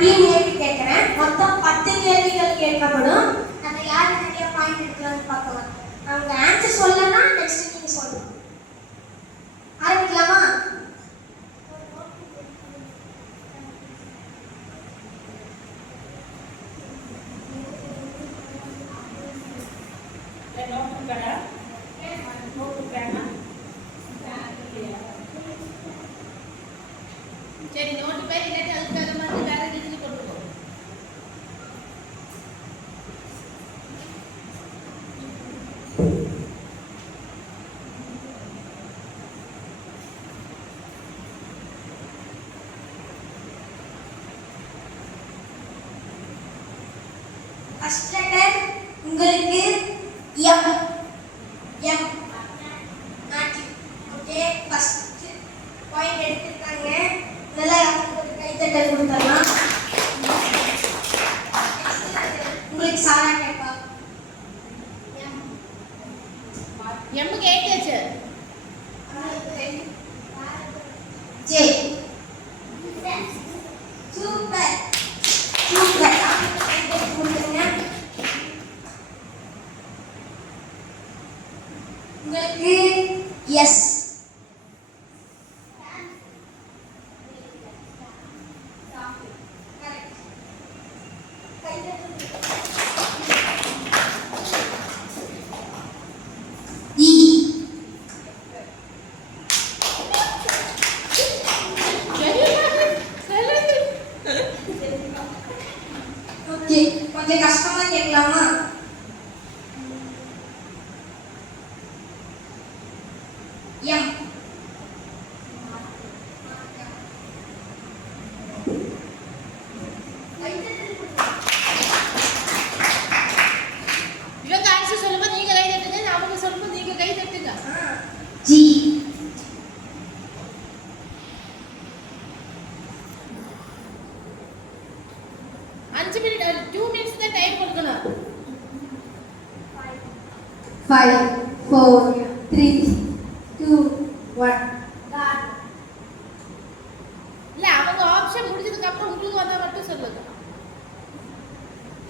Team ஏக்கு கேட்குறேன். மொத்தம் 10 கேள்விகள் கேட்கப்படும். அதை யார் நிறைய பாயிண்ட் எடுக்கலாம்னு பார்க்கலாம். அவங்க ஆன்சர் சொல்லனா நெக்ஸ்ட் நீங்க சொல்லணும். ஆரம்பிக்கலாமா? சரி, நோட்டு பேர் இல்லாட்டி அதுக்காக மாதிரி வேற எழுதி கொண்டு போ. ஃபர்ஸ்ட் லெட்டர் உங்களுக்கு எம். எம் நாட்டி. ஓகே, ஃபர்ஸ்ட் பாயிண்ட் எடுத்துட்டாங்க. நல்லா ஒரு கைத்தட்டல் கொடுத்தலாம். உங்களுக்கு சாரா கேட்பா. எம் கேட்டாச்சு. ஜே. Super super. உங்களுக்கு எஸ். ஓகே, கொஞ்சம் கஷ்டமா கேட்கலாமா? எம். இவங்க ஆன்சர் சொல்லும்போது நீங்க கை தட்டுங்க, அவங்க சொல்லும்போது நீங்க கை தட்டுங்க. ஜி. 5 மினிட் 2 மினிட்ஸ் தான் டைம் கொடுக்கணும். 5 4 3 2 1. இல்ல, அவங்க ஆப்ஷன் முடிஞ்சதுக்கு அப்புறம் உங்களுக்கு வந்தா மட்டும் சொல்லுங்க.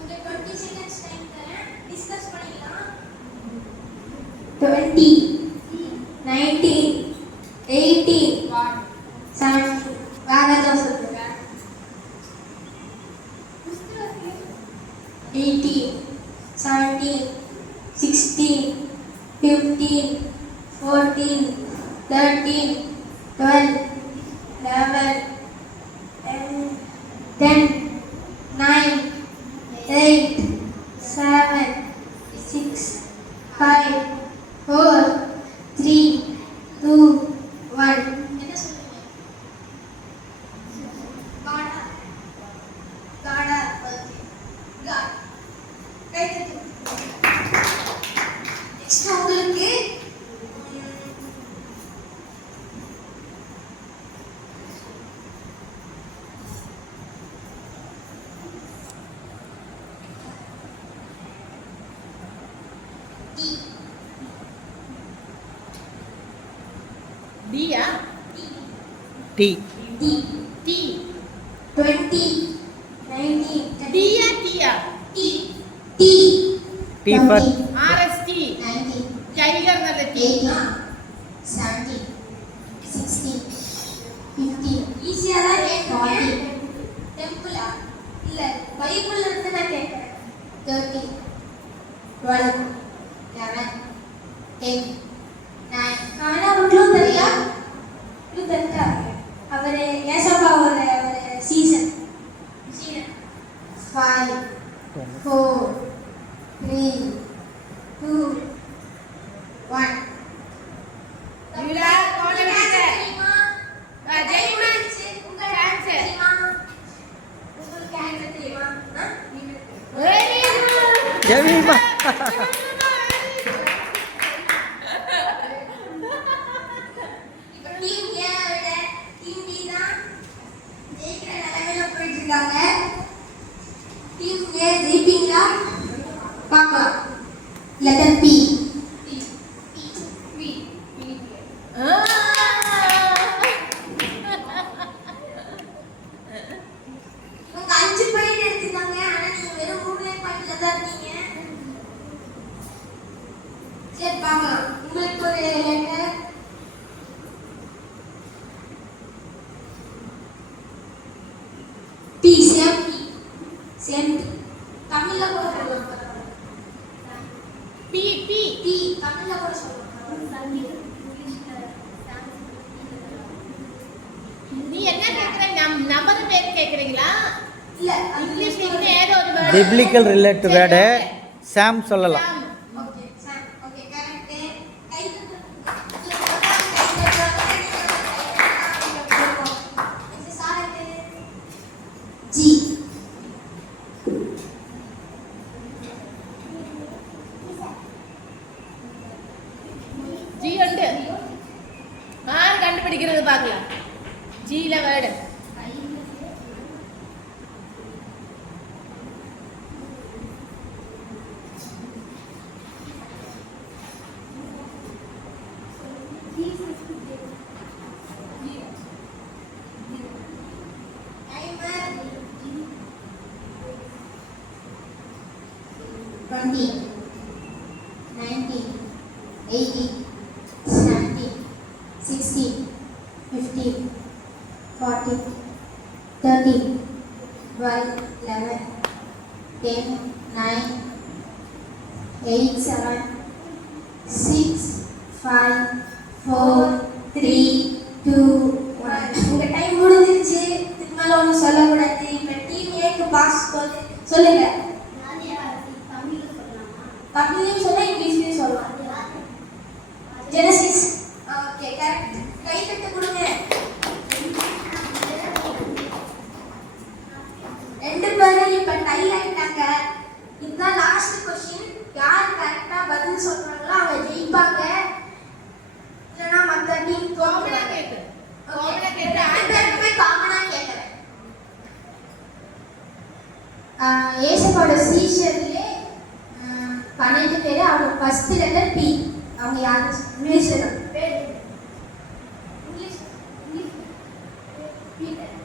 இங்க 20 செகண்ட்ஸ் டைம் தரேன். டிஸ்கஸ் பண்ணிக்கலாம். 20 19 18 17 வேற ஏதாவது சொல்லுங்க. 18 17 16 15 14 13 12 11 10 9 8 7 6 5 4 3 2 1. என்ன சொல்லுங்க? காடா. காடா. ஓகே. காட். ரைட். நெக்ஸ்ட் உங்களுக்கு டியா? டி. டி. டி. 20 19 டியா டியா? T. T. T for RST. 19 tiger நல்ல டி. 17 16 15. ஈஸியா தான் கேட்கறேன். டெம்பிளா? இல்ல, பைபிள்ல இருந்து நான் கேட்கறேன். 13 12 11 10 9. ஆனா ஒரு க்ளூ தெரியா? க்ளூ தெரியா? அவரு ஏசப்பா ஒரு சீசன் 5 4 3 2 1. இவரா கோல கிட்ட. தெரியுமா? ஜெயிமா. உங்க Answer. தெரியுமா? உங்களுக்கு ஆன்சர் தெரியுமா? Very good. ஜெமிமா. இப்போ டீம் ஏ விட டீம் பி தான் ஜெயிக்கிற நிலைமையில போயிட்டு இருக்காங்க. டீம் ஏ ஜெயிப்பீங்களா? பார்க்கலாம். Letter B. இவங்க சென்ட். தமிழ்ல கூட சொல்லலாம். பி பி டீ தமிழ்ல கூட சொல்லலாம். நீ என்ன கேக்குறீங்க? நம்ம பேர் கேக்குறீங்களா? இல்ல இங்கிலீஷ்ல இன்னும் ஏதோ ஒரு word. Biblical related word psalm சொல்லலாம். Okay sir. Okay correct. கை ஜி. ஜி உண்டு. யாரு கண்டுபிடிக்கிறது பார்க்கலாம். ஜில வேர்டு. டைமர் 20 19 80 70 60 50 40 30 12 11 10 9 8 7 6 5 4 3 2 1 உங்க டைம் முடிஞ்சிருச்சு. இதுக்கு மேல ஒன்றும் சொல்லக்கூடாது. இப்போ டீம் ஏக்கு பாஸ் சொல்லுங்க. தமிழ்லையும் சொல்லலாம், இங்கிலீஷ்லையும் சொல்லலாம். ஜெனசிஸ். Okay correct. கை தட்டு கொடுங்க. ரெண்டு பேரும் இப்ப டை ஆயிட்டாங்க. இதுதான் லாஸ்ட் கொஸ்டின். யார் கரெக்டா பதில் சொல்றாங்களோ அவங்க ஜெயிப்பாங்க. இல்லனா மத்த டீம் காமனா கேக்கு. காமனா கேட்டு ரெண்டுமே காமனா கேக்குறேன். ஏசப்போட சீஷர்லே 12 பேர். அவங்க ஃபர்ஸ்ட் லெட்டர் பி. அவங்க யாரு? இங்கிலீஷ்ல தான் பேர். English Peter.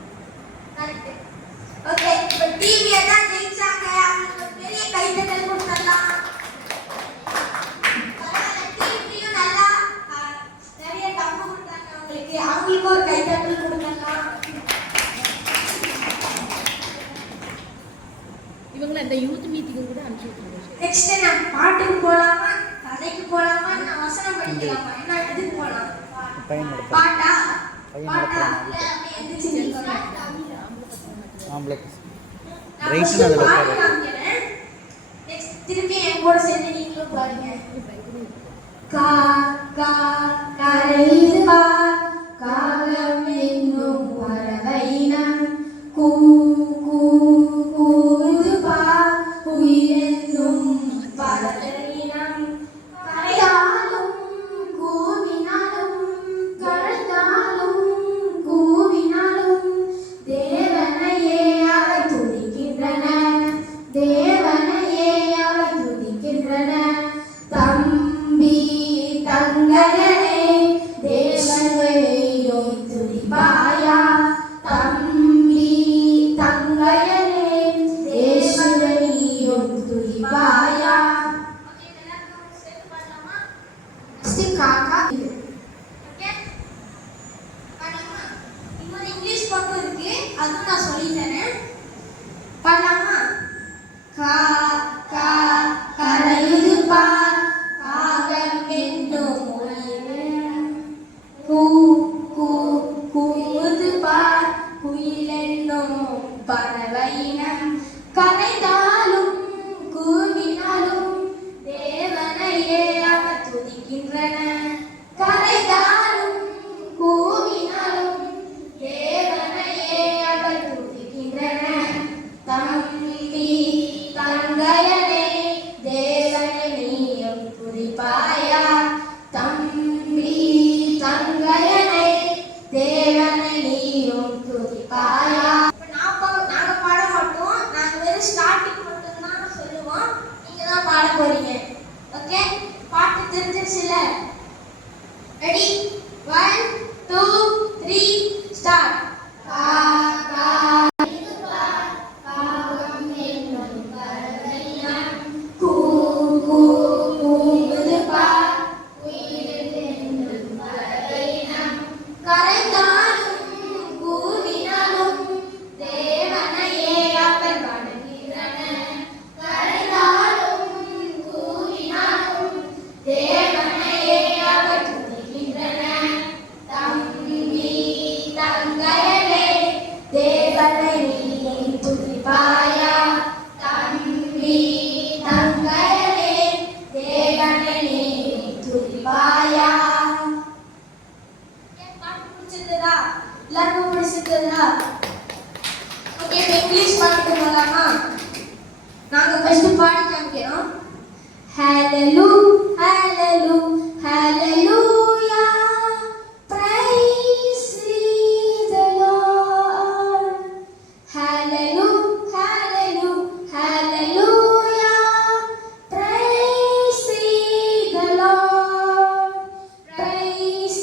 கரெக்ட். ஓகே இப்போ டீம் தான் ஜெயிச்சாங்க. அவங்களுக்கு ஒரு பெரிய கைத்தட்டல் கொடுக்கலாம். பரவாயில்ல. டீம் நல்லா நிறைய கம்பு கொடுத்தாங்க அவங்களுக்கு. அவங்களுக்கு ஒரு கைத்தட்டல் கொடுக்கலாம். இவங்க அந்த யூத் மீட்டிங் கூட அனுப்பிச்சு விட்டுருங்க. நெக்ஸ்ட் நான் பாட்டுக்கு போலாமா கதைக்கு போலாமா நான் வசனம் படிக்கலாமா என்ன எதுக்கு போலாம்? பாட்டா பாட்டா இல்ல அப்படியே எந்திரிச்சு நிக்கணும். ஆம்பளை நான் ரைட் first அதுல பாட்டு உட்காரு. காமிக்கிறேன். நெக்ஸ்ட் திருப்பி என் கூட சேர்ந்து நீங்களும் பாருங்க. கா கா கரையுது பார் காகம் என்னும் பறவையினம் கூ கூ கூது பார் உயிரென்னும் பறவையினம் கரையாலும் கூவினாலும் கரைந்தாலும் கூவினாலும் தேவனையே அவை துதிக்கின்றன. தேவனையே அவை துதிக்கின்றன. தம்பி தங்கரனே தேவனையும் துதிப்பாயா. தம்பி தங்கையனே தேவனையும் துதிப்பாயா. காக்கா இன்னொரு இங்கிலீஷ் பக்கம் இருக்கு. அதுவும் நான் சொல்லித்தரேன். பண்ணலாமா? கா கா கரையுது பார் காகம் என்னும் உயிரினம் கூ கூ கூது பார் குயிலென்னும் பறவையினம் கரைந்தாலும் கூவினாலும் தேவனையே அவ துதிக்கின்றன. கரைந்தாலும் கூவினாலும் தேவனையே அவ துதிக்கின்றன. தம்பி தங்கையனே தேவனை நீயும் துதிப்பாயா. தம்பி தங்கையனே தேவனை நீயும் துதிப்பாயா. நாங்க பாடலாமா? நாங்க ஃபர்ஸ்ட் பாடி காமிக்கிறோம். Hallelujah, hallelujah, hallelujah. Praise the Lord. Hallelujah, hallelujah, hallelujah. Praise the Lord. Praise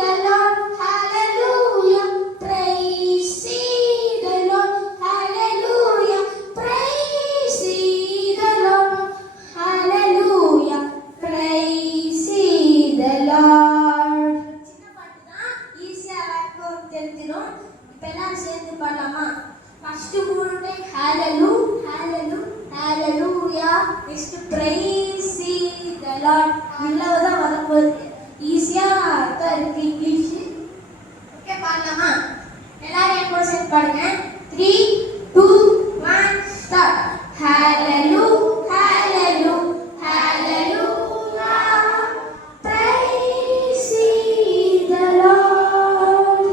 the Lord. Hallelujah. Praise the Lord. Hallelujah. Praise the Lord. Hallelujah. Praise the Lord. சின்ன பாட்டு தான், ஈஸியா எல்லாருக்கும் தெரிஞ்சிடும். இப்போ எல்லாரும் சேர்ந்து பாடலாமா? ஃபர்ஸ்ட் மூணு time hallelujah, hallelujah, hallelujah. Next praise the Lord. இவ்வளவுதான் வரப்போகுது. ஈஸியா தான் இருக்கு இங்கிலீஷ். ஓகே பாடலாமா? எல்லாரும் என் கூட சேர்ந்து பாடுங்க. 3, 2, 1 start. Hallelujah, hallelujah, hallelujah. Praise the Lord.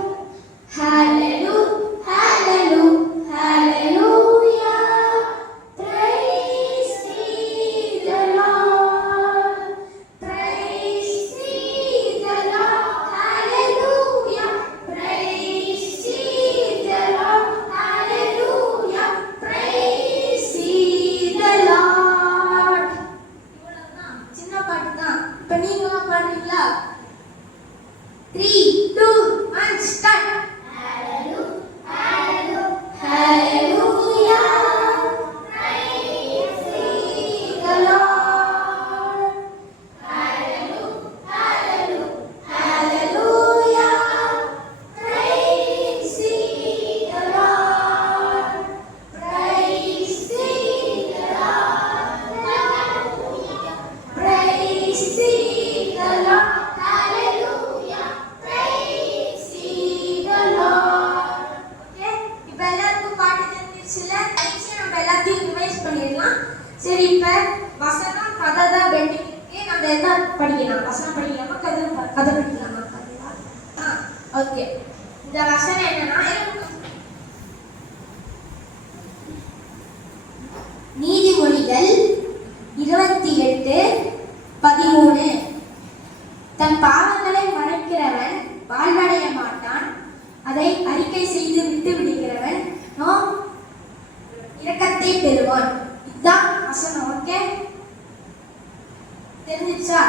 Hallelujah, hallelujah, hallelujah. Praise the Lord. Praise the Lord. Hallelujah. Praise the Lord. Hallelujah. Praise the Lord. இவ்வளவுதான், சின்ன பாட்டு தான். இப்போ நீங்களும் பாடுறீங்களா? 3, 2, 1 start. Hallelujah, hallelujah, hallelujah. Praise the Lord. Hallelujah, hallelujah, hallelujah. Praise the Lord. Praise the Lord. Hallelujah. Praise the Lord. Hallelujah. Praise the Lord. Okay, இப்போ எல்லாருக்கும் பாட்டு தெரிஞ்சிருச்சுல? ஈஸியா நம்ம எல்லாத்தையும் ரிவைஸ் பண்ணிடலாம். சரி, இப்போ வசனம் கதை தான் பெண்டிங் இருக்கு. நம்ம என்ன படிக்கலாம்? வசனம் படிக்கலாமா, கதை படிக்கலாமா? ஓகே. இந்த வசனம் என்னன்னா, நீதிமொழிகள் 28:13. தன் பாவங்களை மறைக்கிறவன் வாழ்வடைய மாட்டான், அதை அறிக்கை செய்து விட்டு விடுகிறவன் இரக்கத்தை பெறுவான். இதுதான் வசனம். ஓகே, தெரிஞ்சிச்சா?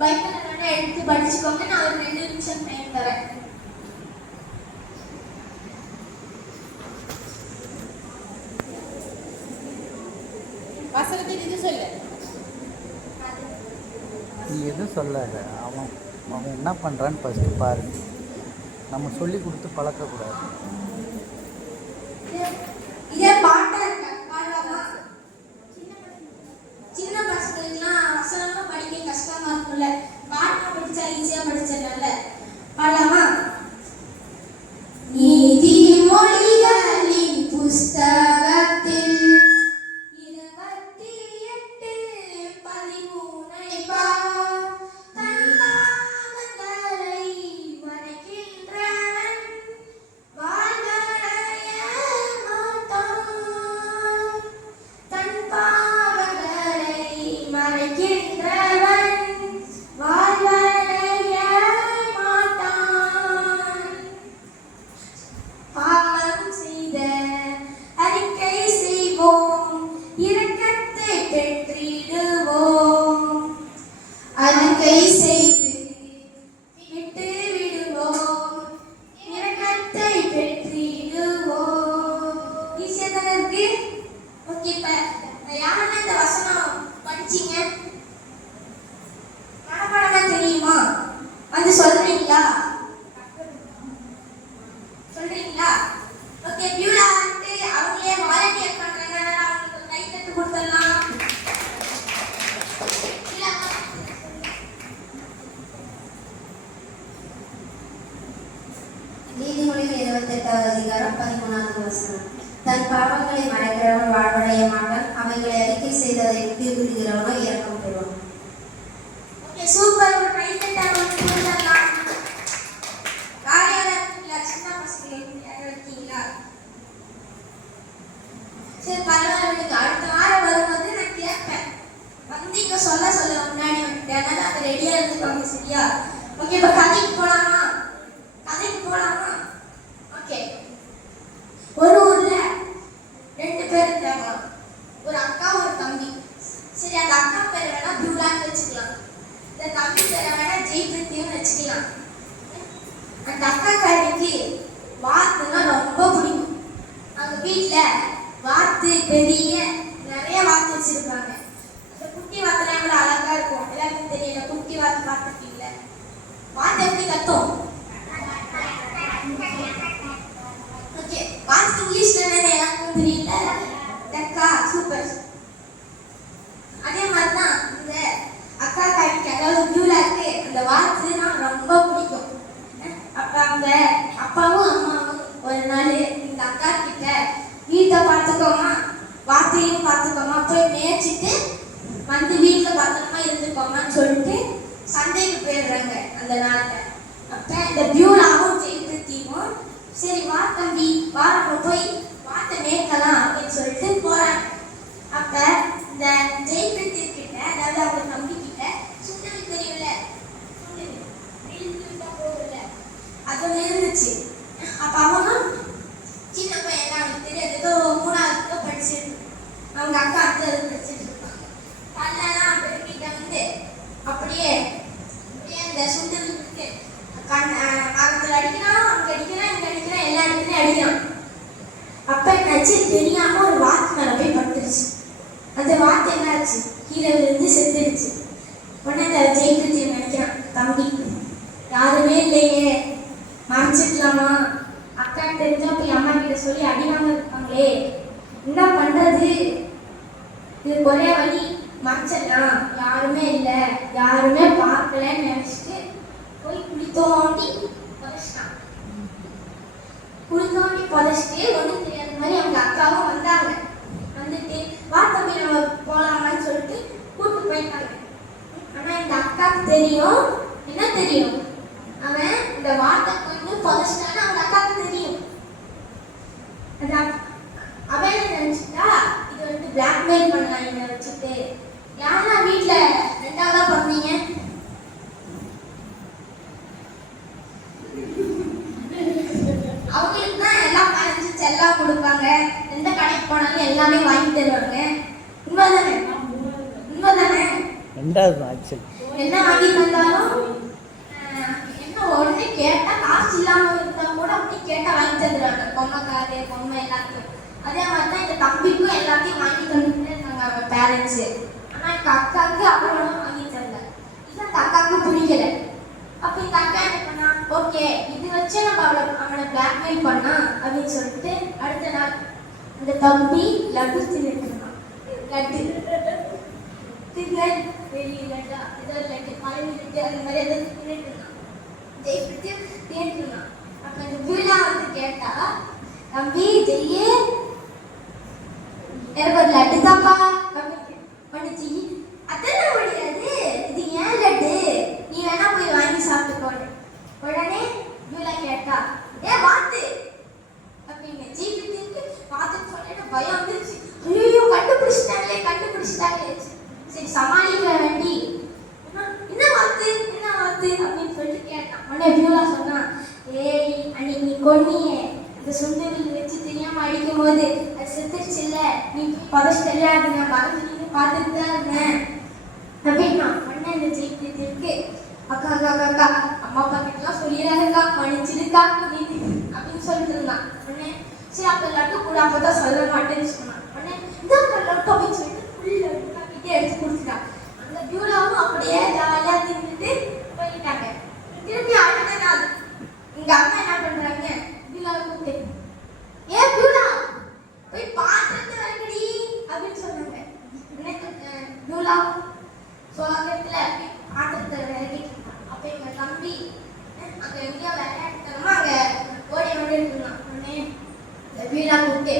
பைபிள் என்னன்னா எடுத்து படிச்சுக்கோங்க. நான் ஒரு 2 நிமிஷம் டைம் தரேன். வசனத்தை இது சொல்லு. நீ எதுவும் சொல்லாத. அவன் அவன் என்ன பண்ணுறான்னு ஃபஸ்ட்டு பாரு. நம்ம சொல்லி கொடுத்து பழக்கக்கூடாது. இதே பாட்டா இருக்க பாடலாமா? சின்ன பசங்களுக்குலாம் வசனமா படிக்க கஷ்டமா இருக்கும்ல, பாட்டா படிச்சா ஈஸியா படிச்சனால பாடலாமா? நீதிமொழிகளின் புஸ்தகத்தில் 28:13 பார். தன் பாவங்களை மறைக்கின்றவன் வாழ்வடைய மாட்டான். தன் பாவங்களை மறைக்கின்றவன் வாழ்வடைய மாட்டான். பாவம் செய்த அறிக்கை செய்வோம், இரக்கத்தை பெற்றிடுவோம். அறிக்கை செய்து விட்டு விடுவோம், இரக்கத்தை பெற்றிடுவோம். ஈஸியா தானே இருக்கு? ஓகே, இப்ப யாரெல்லாம் இந்த வசனம் படிச்சீங்க? மனப்பாடமா தெரியுமா? வந்து சொல்றீங்களா? சொல்றீங்களா? ஓகே, பியூலா வந்து அவங்களே வாலண்டியர் பண்றாங்க. அவங்களுக்கு ஒரு கை தட்டு கொடுத்துடலாம். நீதிமொழிகள் 28:13 தன் பாவங்களை மறைக்கிறவன் வாழ்வடைய மாட்டான், அவைகளை அறிக்கை செய்ததை விட்டு விடுகிறவனோ இரக்கம் பெறுவான். Okay, super. ஒரு கை தட்டு அவங்களுக்கு கொடுத்துடலாம். யார் யார் இருக்கீங்களா? சின்ன பசங்க யாரும் இருக்கீங்களா? சரி பரவாயில்ல, அடுத்த வாரம் வரும்போது நான் கேட்பேன். வந்து இங்க சொல்ல முன்னாடி வந்துட்டேன். அதனால அது ரெடியா இருந்துக்கோங்க, சரியா? ஓகே, இப்ப கதைக்கு போலாமா? ஓகே. ஒரு ஊர்ல 2 பேர் இருந்தாங்க. ஒரு அக்கா ஒரு தம்பி. சரி, அந்த அக்கா பேர் வேணா பியூலான்னு வச்சுக்கலாம். இந்த தம்பி பேரை வேணா ஜெய்பிருத்தின்னு வச்சுக்கலாம். அந்த அக்காக்காரிக்கு வாத்துன்னா ரொம்ப பிடிக்கும். அவங்க வீட்டுல வாத்து பெரிய நிறைய வாத்து வச்சிருப்பாங்க. அந்த குட்டி வாத்துலாம் எவ்வளவு அழகா இருக்கும். எல்லாருக்கும் தெரியல, குட்டி வாத்து பார்த்துருக்கீங்களா? வாத்து எப்படி கத்தும்? ஓகே, வாத்து இங்கிலீஷ்ல என்ன எல்லாருக்கும் தெரியல? டக்கா. சூப்பர். அதே மாதிரிதான் இந்த அக்கா காய்க்கு, அதாவது பியூலாக்கு அந்த வாத்துனா ரொம்ப பிடிக்கும். அப்ப அந்த அப்பாவும் அம்மாவும் ஒரு நாள் இந்த அக்கா கிட்ட வீட்டை பார்த்துக்கோமா, வாத்தையும் பார்த்துக்கோமா, போய் மேய்ச்சிட்டு வந்து வீட்டில் பத்திரமா இருந்துக்கோமான்னு சொல்லிட்டு சந்தைக்கு போயிடுறாங்க அந்த நாளில். அப்ப இந்த பியூலாவும் ஜெய்பிருத்தியும் சரி வா தம்பி வா நம்ம போய் வாத்தை மேய்க்கலாம் அப்படின்னு சொல்லிட்டு போறாங்க. அப்ப இந்த ஜெய்பிருத்தி கிட்ட, அதாவது அவங்க தம்பி கிட்ட சுண்டல் தெரியல, அது இருந்துச்சு. அப்ப அவனும் சின்ன பையன் தான், அவனுக்கு தெரியாது, ஏதோ 3வது படிச்சிருக்கு. அவங்க அக்கா அடுத்தது படிச்சுட்டு இருப்பாங்க. கண்ணெல்லாம் பெருக்கிட்ட வந்து அப்படியே அந்த சுண்டல் இருக்கு மரத்துல அடிக்கிறான், அங்க அடிக்கிறான், இங்க அடிக்கிறான், எல்லா இடத்துலயும் அடிக்கிறான். அப்ப என்னாச்சு, தெரியாம ஒரு வாத்து மேல போய் பட்டுருச்சு. அந்த வாத்து என்னாச்சு, கீழே விழுந்து செத்துருச்சு. உடனே அந்த ஜெயிக்கிருத்தி நினைக்கிறான், தம்பி யாருமே இல்லையே, மறைச்சிக்கலாமா, அக்கா தெரிஞ்சா போய் அம்மா கிட்ட சொல்லி அடிவாங்க இருப்பாங்களே, என்ன பண்றது, இதுக்கு ஒரே வழி மறைச்சிடலாம், யாருமே இல்லை, யாருமே பார்க்கலன்னு நினைச்சிட்டு போய் குழி தோண்டி புதைச்சிட்டு ஒன்றும் தெரியாத மாதிரி அவங்க அக்காவும் வந்தாங்க. வந்துட்டு வா தம்பி நம்ம போலாமான்னு சொல்லிட்டு கூட்டு போயிட்டாங்க. ஆனா இந்த அக்காவுக்கு தெரியும், என்ன தெரியும், அவன் இந்த வாட்டை கொண்டு புதைச்சிட்டான்னு அவங்க அக்காவுக்கு தெரியும். அவன் என்ன நினைச்சிட்டா, இது வந்து பிளாக்மெயில் பண்ணலாம் என்னை வச்சுட்டு. யாரா வீட்டுல 2ஆவதா பிறந்தீங்க? அவங்களுக்கு தான் எல்லாம் பறிச்சு செல்லாம் கொடுப்பாங்க, எந்த கடைக்கு போனாலும் எல்லாமே வாங்கி தருவாங்க. உண்மைதானே? என்ன வாங்கி தந்தாலும் என்ன உடனே கேட்டா காசு இல்லாம இருந்தா கூட அப்படி கேட்டா வாங்கி தந்துடுவாங்க. பொம்மை காரு, பொம்மை எல்லாத்தையும். அதே மாதிரிதான் இந்த தம்பிக்கும் எல்லாத்தையும் வாங்கி தந்துட்டு இருந்தாங்க அவங்க பேரண்ட்ஸ். ஆனா எங்க அக்காவுக்கு அவ்வளோ வாங்கி தரல. இது அந்த அக்காவுக்கு பிடிக்கல. அப்ப இந்த அக்கா என்ன பண்ணா, ஓகே இது வச்சு நம்ம அவனை பிளாக்மெயில் பண்ணா அப்படின்னு சொல்லிட்டு அடுத்த நாள் அந்த தம்பி லட்டு தின்னுட்டுருந்தான். லட்டு வெளி லட்டா ஏதோ லட்டு பழனி லட்டு அந்த மாதிரி ஏதோ தின்னுட்டு இருந்தான். ஜெயிப்பிட்டு கேட்டு இருந்தான். அப்ப இந்த பியூலா வந்து கேட்டா, தம்பி ஜெய்யே எனக்கு ஒரு லட்டு தாப்பா பண்ணிச்சு. அதெல்லாம் முடியாது, இது ஏன் லட்டு, நீ வேணா போய் வாங்கி சாப்பிட்டுக்கோன்னு. உடனே பியூலா கேட்டா, வாத்து அப்படின்னு ஜெய்பிருத்திக்கு வாத்துன்னு சொல்லிட்டு பயம் வந்துருச்சு. ஐயோ கண்டுபிடிச்சிட்டாங்களே. சரி சமாளிக்க வேண்டி என்ன வாத்து அப்படின்னு சொல்லிட்டு கேட்டான். உடனே பியூலா சொன்னா, ஏய் அன்னைக்கு நீ கொன்னியே இந்த சுண்டலில் வச்சு தெரியாம அடிக்கும் போது அது செத்துருச்சு இல்ல, நீ பதச்சிட்டல, அது நான் பறந்து நின்று பார்த்துட்டு தான் இருந்தேன் அப்படின்னா. உடனே இந்த ஜெயிப்பிருத்திற்கு அக்கா அம்மா அப்பா கிட்டலாம் சொல்லிடாதுக்கா, மன்னிச்சிருக்கா அப்படின்னு சொல்லிட்டு இருந்தான். உடனே சரி அப்ப லட்டு கூட அப்பதான் சொல்ல மாட்டேன்னு சொன்னான். உடனே இந்த லட்டு அப்படின்னு சொல்லிட்டு ஃபுல் லட்டு பாக்கிட்டே எடுத்து கொடுத்துட்டான். அந்த பியூலாவும் அப்படியே ஜாலியா தின்னுட்டு போயிட்டாங்க. திருப்பி அடுத்த நாள் எங்க அம்மா என்ன பண்றாங்க, பியூலாவை கூப்பிட்டு, ஏன் பியூலா போய் பாத்திரத்தை வரக்கடி அப்படின்னு சொன்னாங்க. பியூலா சோகத்துல பாத்திரத்தை விளக்கிட்டு இருந்தான். அப்ப எங்க தம்பி அங்க எங்கேயோ விளையாட்டுமா அங்க ஓடி வந்துட்டு இருந்தான். உடனே பியூலா கூப்பிட்டு,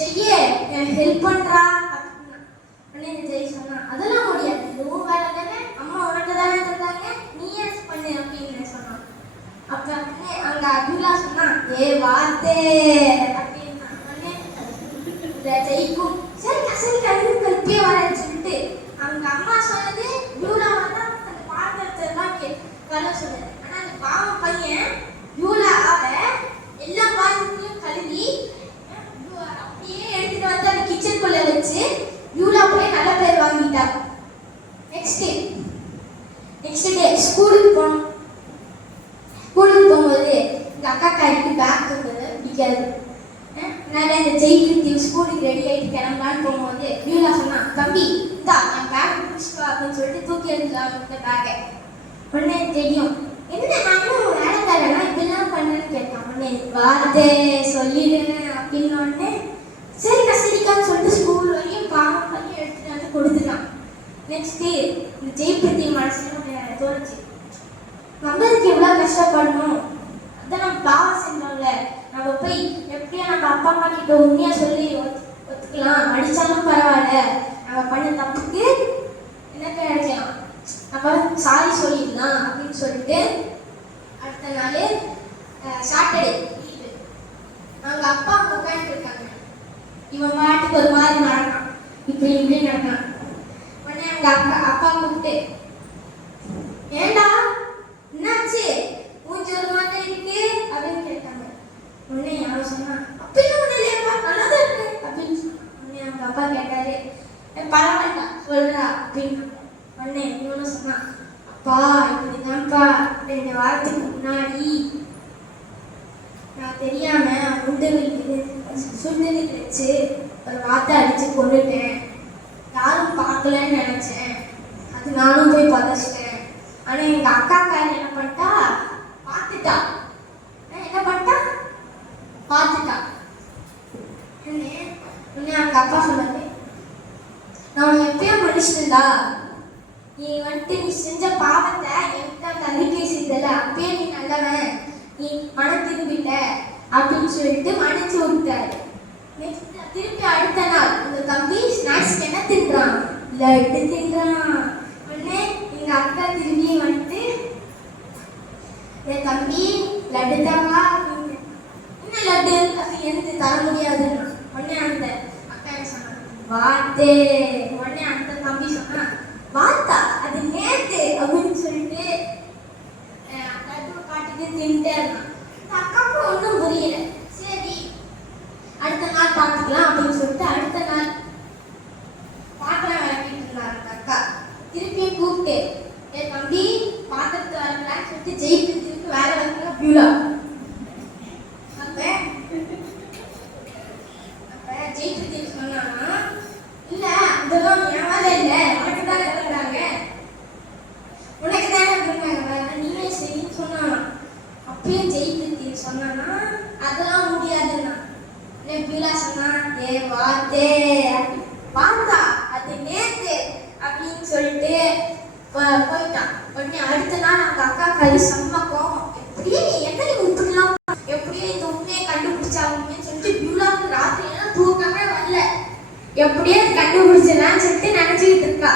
ஜெய்யே எனக்கு ஹெல்ப் பண்றா அப்படின்னா. உடனே ஜெய் சொன்னா, அதெல்லாம் முடியாது, இதுவும் வேலை தானே, அம்மா உனக்கு தானே தந்தாங்க, நீயே பண்ணு அப்படின்னு சொன்னான். அப்ப அங்க பியூலா சொன்னா, வாத்தே அப்படின்னா. உடனே ஜெயிக்கும். சரிக்கா சரிக்கா இருக்கு இப்பயே வரேன்னு சொல்லிட்டு அவங்க அம்மா சொன்னது யூலாவை தான் அந்த பாத்திரத்தெல்லாம் கழுவ சொன்னது. ஆனா அந்த பாவம் பையன் யூலாவை எல்லா பாத்திரத்தையும் கழுவி அப்படியே எடுத்துட்டு வந்து அந்த கிச்சனுக்குள்ள வச்சு யூலா போய் நல்ல பேர் வாங்கிட்டாங்க. நெக்ஸ்ட் டே ஸ்கூலுக்கு போனோம். ஸ்கூலுக்கு போகும்போது இந்த அக்கா காய்க்கு பேக் கொடுத்தது பிடிக்காது. அதனால இந்த ஜெயிக்கு ஸ்கூலுக்கு ரெடி ஆகிட்டு கிளம்பலான்னு போகும்போது வியூலா சொன்னா, தம்பி இந்தா என் பேக் பிடிச்சிட்டு அப்படின்னு சொல்லிட்டு தூக்கி எடுத்துக்கலாம் இந்த பேக்கை. உடனே தெரியும் என்ன நானும் வேலைக்காரனா இப்படிலாம் பண்ணேன்னு கேட்டான். உடனே வார்த்தை சொல்லிடுறேன் அப்படின்னு உடனே சரிக்கா சரிக்கான்னு சொல்லிட்டு ஸ்கூல் வரையும் பாவம் பண்ணி எடுத்துட்டு வந்து கொடுத்துட்டான். நெக்ஸ்ட் இந்த ஜெயிப்பத்தி மனசுல தோணுச்சு, நம்மளுக்கு எவ்வளோ கஷ்டப்படணும், அதான் நம்ம பாவம் செஞ்சோம்ல, நம்ம போய் எப்படியா நம்ம அப்பா அம்மா கிட்ட உண்மையா சொல்லி ஒத்துக்கலாம், அடிச்சாலும் பரவாயில்ல, நம்ம பண்ண தப்புக்கு என்ன கிடைக்கலாம், நம்ம சாரி சொல்லிடலாம் அப்படின்னு சொல்லிட்டு அடுத்த நாள் சாட்டர்டே லீவு. அவங்க அப்பா உட்காந்துட்டு இருக்காங்க. இவன் மாட்டுக்கு ஒரு மாதிரி நடக்கான், இப்படி இப்படி நடக்கான். உடனே அவங்க அப்பா கூப்பிட்டு, ஏண்டா என்னாச்சு மூஞ்சி ஒரு மாதிரி இருக்கு அப்படின்னு கேட்டாங்க. உடனே அவன் சொன்னான், அப்படியும் ஒன்றும் இல்லையாப்பா நல்லாதான் இருக்கு அப்படின்னு சொன்னான். உடனே அவங்க அப்பா கேட்டாரு, பரவாயில்ல சொல்றா அப்படின்னு. உடனே இவனும் சொன்னான், அப்பா இப்படிதான்ப்பா 2 வாரத்துக்கு முன்னாடி நான் தெரியாம சுடுதண்ணி வச்சு ஒரு வார்த்தை அடிச்சு கொண்டுட்டேன். யாரும் பார்க்கலன்னு நினைச்சேன், அது நானும் போய் பதச்சிட்டேன். ஆனா எங்க அக்காக்காரன் என்ன பண்ணிட்டா, பார்த்துட்டா. என்ன பண்ணிட்டா, பார்த்துட்டா. உடனே அவங்க அப்பா சொன்னாரு, நான் எப்பயும் மனுஷன்டா, நீ வந்துட்டு நீ செஞ்ச பாவத்தை என்கிட்ட தள்ளி பேசிட்டல, அப்பயே நீ நல்லவன், நீ மனம் திரும்பிட்ட அப்படின்னு சொல்லிட்டு மன்னிச்சு விட்டாரு. நெக்ஸ்ட் திருப்பி அடுத்த நாள் இந்த தம்பி ஸ்நாக்ஸ்க்கு என்ன தின்றான், லட்டு தின்றான். உடனே எங்க அக்கா திரும்பி வந்துட்டு, என் தம்பி லட்டு தாங்களா அப்படின்னு, என்ன லட்டு அது எனக்கு தர முடியாதுன்னா. உடனே அந்த அக்கா என்ன சொன்னாங்க, வார்த்தை. உடனே அந்த தம்பி சொன்னா, வார்த்தா அது நேத்து அப்படின்னு சொல்லிட்டு லட்டு காட்டிட்டு தின்ட்டே இருந்தான். அக்காவுக்கு ஒன்றும் புரியல. சரி அடுத்த நாள் பார்த்துக்கலாம் அப்படின்னு சொல்லிட்டு அடுத்த நாள் பாத்திரம் விளக்கிட்டு இருந்தாங்க அக்கா. திருப்பியும் கூப்பிட்டு, என் தம்பி பாத்திரத்தை வரலான்னு சொல்லிட்டு ஜெயித்து திருப்பி வேலை வைக்கணும் பியூலா. அப்ப ஜெயித்து சொன்னான்னா, இல்ல அதெல்லாம் என் வேலை இல்லை, உனக்கு தானே இருக்கிறாங்க, உனக்கு தானே இருக்கிறாங்க, நீயே சரின்னு சொன்னானா. அப்பயும் ஜெயித்து சொன்னானா, அதெல்லாம் முடியாதுன்னா. பியூலா சொன்னா, ஏ வார்த்தை வார்த்தா அது நேத்து அப்படின்னு சொல்லிட்டு போயிட்டான். உடனே அடுத்த நாள் அவங்க அக்கா கறி சம்மக்கம், எப்படியே என்ன நீ விட்டுக்கலாம், எப்படியே இந்த உண்மையை கண்டுபிடிச்சாங்கன்னு சொல்லிட்டு பியூலாவுக்கு ராத்திரி எல்லாம் தூக்கமே வரல, எப்படியே கண்டுபிடிச்சலான்னு சொல்லிட்டு நினைச்சுக்கிட்டு இருக்கா.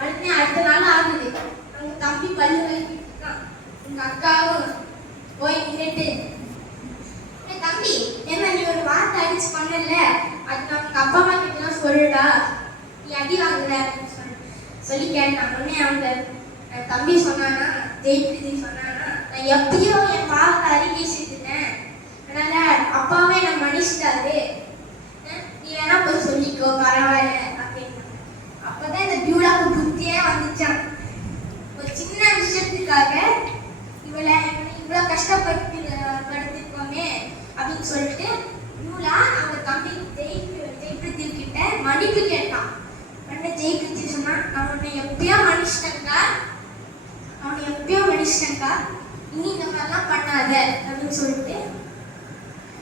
அடுத்த நாள் ஆகுது, அவங்க தம்பி பல்லு வைக்கிட்டு இருக்கான். உங்க அக்காவும் போய் நின்றுட்டு, தம்பி என்ன நீ ஒரு வார்த்தை அடிச்சு பண்ணல, அது நம்ம அப்பா அம்மா கிட்டலாம் சொல்லுடா, நீ அடி வாங்கல சொல்லி கேட்டான். உடனே அவங்க தம்பி சொன்னானா, ஜெயித்து சொன்னானா, நான் எப்பயோ என் பாவத்தை அறிவிச்சுட்டேன், அதனால அப்பாவே நான் மன்னிச்சிட்டாரு, நீ வேணா போய் சொல்லிக்கோ பரவாயில்ல அப்படின்னு. அப்பதான் இந்த பியூலாவுக்கு புத்தியே வந்துச்சான். ஒரு சின்ன விஷயத்துக்காக இவ்வளோ கஷ்டப்பட்டுருக்கோமே அப்படின்னு சொல்லிட்டு பியூலா அவங்க தம்பி ஜெயிப்பிருத்திக்கிட்ட மன்னிப்பு கேட்டான். உடனே ஜெயிப்பிருத்தி சொன்னா, அவனை எப்பயோ மன்னிச்சிட்டேன்க்கா, இனி இந்த மாதிரிலாம் பண்ணாத அப்படின்னு சொல்லிட்டு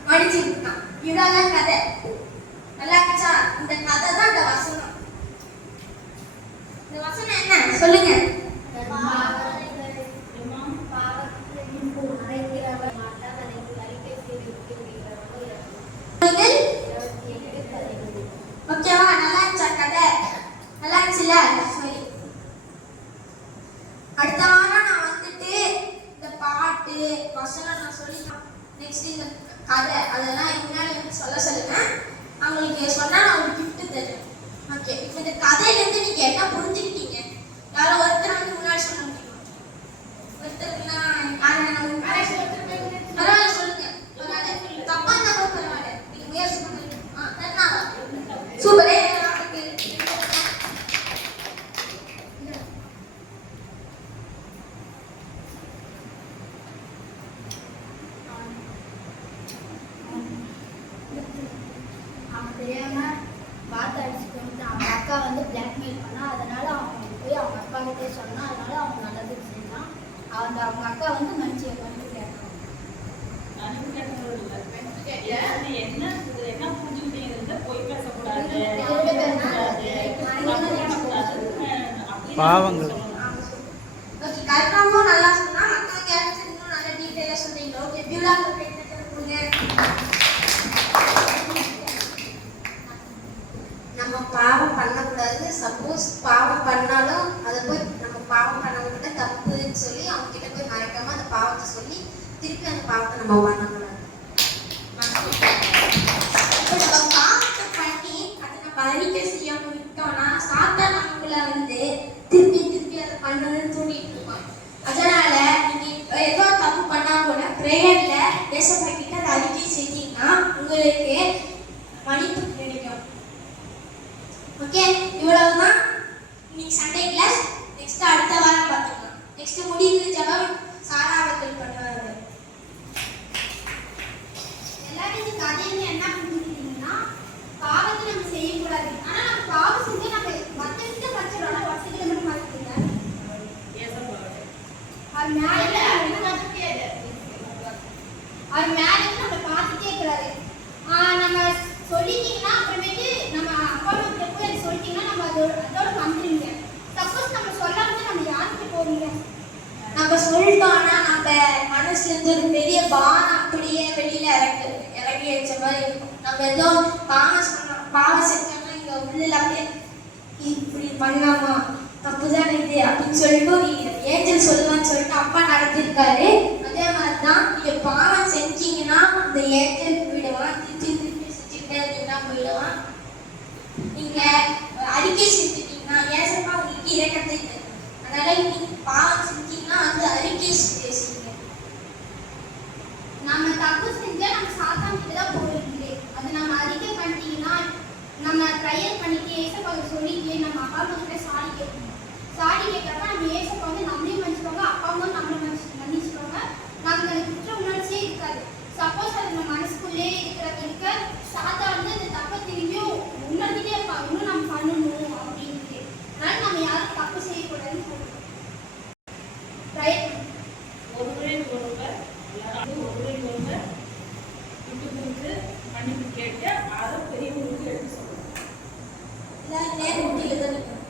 மன்னிச்சு விட்டான். இவ்வளோதான் கதை. நல்லா இருந்துச்சா? இந்த கதை தான் இந்த வசனம். இந்த வசனம் என்ன சொல்லுங்க? ஓகேவா? நல்லா இருந்துச்சா கதை? நல்லா இருந்துச்சுல? சரி, அடுத்த வாரம் நான் வந்துட்டு இந்த பாட்டு வசனம் நான் சொல்லி நெக்ஸ்ட் இந்த கதை அதெல்லாம் முன்னாடி சொல்ல சொல்லுங்க. அவங்க யாரோ ஒருத்தர் வந்து முன்னாடி சொல்ல முடியும். ஒருத்தருக்குன்னா பரவாயில்ல சொல்லுங்க. பரவாயில்ல தப்பா இருந்தா கூட பரவாயில்ல. நீங்க முயற்சி பண்ணுங்க. தன்னாவா சூப்பரே. அவன் தெரியாம வார்த்தை அடிச்சுட்டு அவங்க அக்கா வந்து பிளாக்மெயில் பண்ணா. அதனால அவங்க போய் அவங்க அப்பா கிட்டே சொன்னா. அதனால அவங்க நல்லதுக்கு செஞ்சான். அவங்க அக்கா வந்து மன்னிச்சு கேட்டாங்க. பாவங்கள் ஓகே கரெக்டாகவும் நல்லா சொன்னா. மற்றவங்க யாராச்சும் இன்னும் நல்ல டீட்டெயிலாக சொல்றீங்க. ஓகே பியூலா கொடுங்க. நம்ம பாவம் பண்ணக்கூடாது. சப்போஸ் பாவம் பண்ணாலும் அதை போய் நம்ம பாவம் பண்ணவங்கிட்ட தப்புன்னு சொல்லி அவங்க கிட்ட போய் மறைக்காம அந்த பாவத்தை சொல்லி திருப்பி அந்த பாவத்தை நம்ம பண்ணக்கூடாது. இப்போ நம்ம பாவத்தை பண்ணி அதை நம்ம அறிக்கை செய்யாம விட்டோம்னா சாத்தான் நமக்குள்ள வந்து திருப்பி அதை பண்ணணும்னு தூண்டிட்டு இருக்கோம். அதனால நீங்க ஏதோ தப்பு பண்ணா கூட பிரேயர்ல ஏசப்பா கிட்ட அதை அறிக்கை செஞ்சீங்கன்னா உங்களுக்கு மன்னிப்பு கிடைக்கும். ஓகே இவ்வளவுதான் இன்னைக்கு சண்டே கிளாஸ். நெக்ஸ்ட் அடுத்த வாரம் பார்த்துக்கலாம். நெக்ஸ்ட் முடிவு ஜபம் சாராவத்தில் பண்ணுவாங்க. எல்லாரும் இந்த கதையில என்ன புரிஞ்சுக்கிட்டீங்கன்னா, பாவத்தை நம்ம செய்யக்கூடாது. ஆனா நம்ம பாவம் செஞ்சு நம்ம மத்தவங்கிட்ட பச்சரோட வசதிகளை மட்டும் மாத்திக்கல. அது மேல நம்ம பார்த்துட்டே இருக்கிறாரு. நம்ம சொல்லிட்டீங்கன்னா அப்புறமேட்டு நம்ம அப்பா கிட்ட போய் அதை சொல்லிட்டீங்கன்னா நம்ம அதோட வந்துடுங்க. சப்போஸ் நம்ம சொல்லாம நம்ம யாருக்கு போவீங்க? நம்ம சொல்லிட்டோம்னா நம்ம மனசுல இருந்து ஒரு பெரிய பானம் அப்படியே வெளியில இறங்கி வச்ச மாதிரி இருக்கும். நம்ம ஏதோ பாவம் செஞ்சோம்னா இங்க உள்ள அப்படியே இப்படி பண்ணலாமா தப்புதான் இது அப்படின்னு சொல்லிட்டு நீங்க ஏஞ்சல் சொல்லுவான்னு சொல்லிட்டு அப்பா நடத்திருக்காரு. அதே மாதிரிதான் நீங்க பாவம் செஞ்சீங்கன்னா அந்த ஏஞ்சல் போயிடுவான். திருப்பி செஞ்சுக்கிட்டே இருந்தீங்கன்னா போயிடுவான். நீங்க அறிக்கை செஞ்சுட்டீங்கன்னா ஏசப்பா உங்களுக்கு இறக்கத்தை தரும். அதனால நீங்க பாவம் செஞ்சீங்கன்னா அந்த அறிக்கை செய்யுங்க. நம்ம தப்பு செஞ்சா நம்ம சாத்தான் கிட்ட தான் போயிருந்தே. அது நம்ம அறிக்கை பண்ணிட்டீங்கன்னா நம்ம ப்ரேயர் பண்ணிட்டு ஏசப்பாவை சொல்லிட்டு நம்ம அப்பா அம்மா கிட்ட சாரி கேட்கணும். சாரி கேட்கறப்ப நம்ம ஏசப்பா வந்து நம்மளையும் மன்னிச்சுக்கோங்க, அப்பா அம்மா நம்மளை மன்னிச்சுக்கோங்க. நமக்கு அந்த குற்ற உணர்ச்சியே இருக்காது. சப்போஸ் அது நம்ம மனசுக்குள்ளே இருக்க சாத்தான் வந்து அந்த தப்பை திரும்பியும் உணர்ந்துட்டே இருப்பாங்க. இன்னும் நம்ம பண்ணணும் அப்படின்ட்டு. அதனால நம்ம யாரும் தப்பு செய்யக்கூடாதுன்னு சொல்லுவோம். ப்ரேயர் மன்னிப்பு கேட்டு அதை பெரியவங்களுக்கு எடுத்து சொல்லணும். எல்லாரும் நேரம் முட்டியில தான் நிற்கணும்.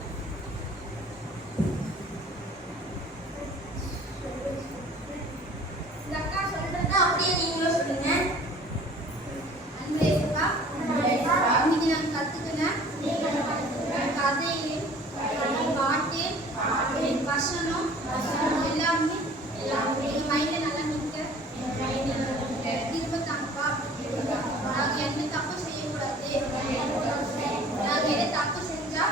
இந்த அக்கா சொல்றதா அப்படியே நீங்களும் சொல்லுங்க. அன்பு ஏசப்பா, இன்னைக்கு நான் கத்துக்கின கதையிலே பாட்டு வசனம் எல்லாமே எங்க மைண்ட்ல நல்லா நிற்க திரும்ப தாங்கப்பா. நாங்க எந்த தப்பும் செய்யக்கூடாது. நாங்க எந்த தப்பு செஞ்சா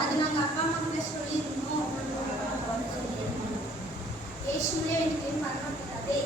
அது நாங்க அப்பா அம்மா கிட்ட சொல்லிடணும். இயேசுவிலே எனக்கு பரவாயில்லை.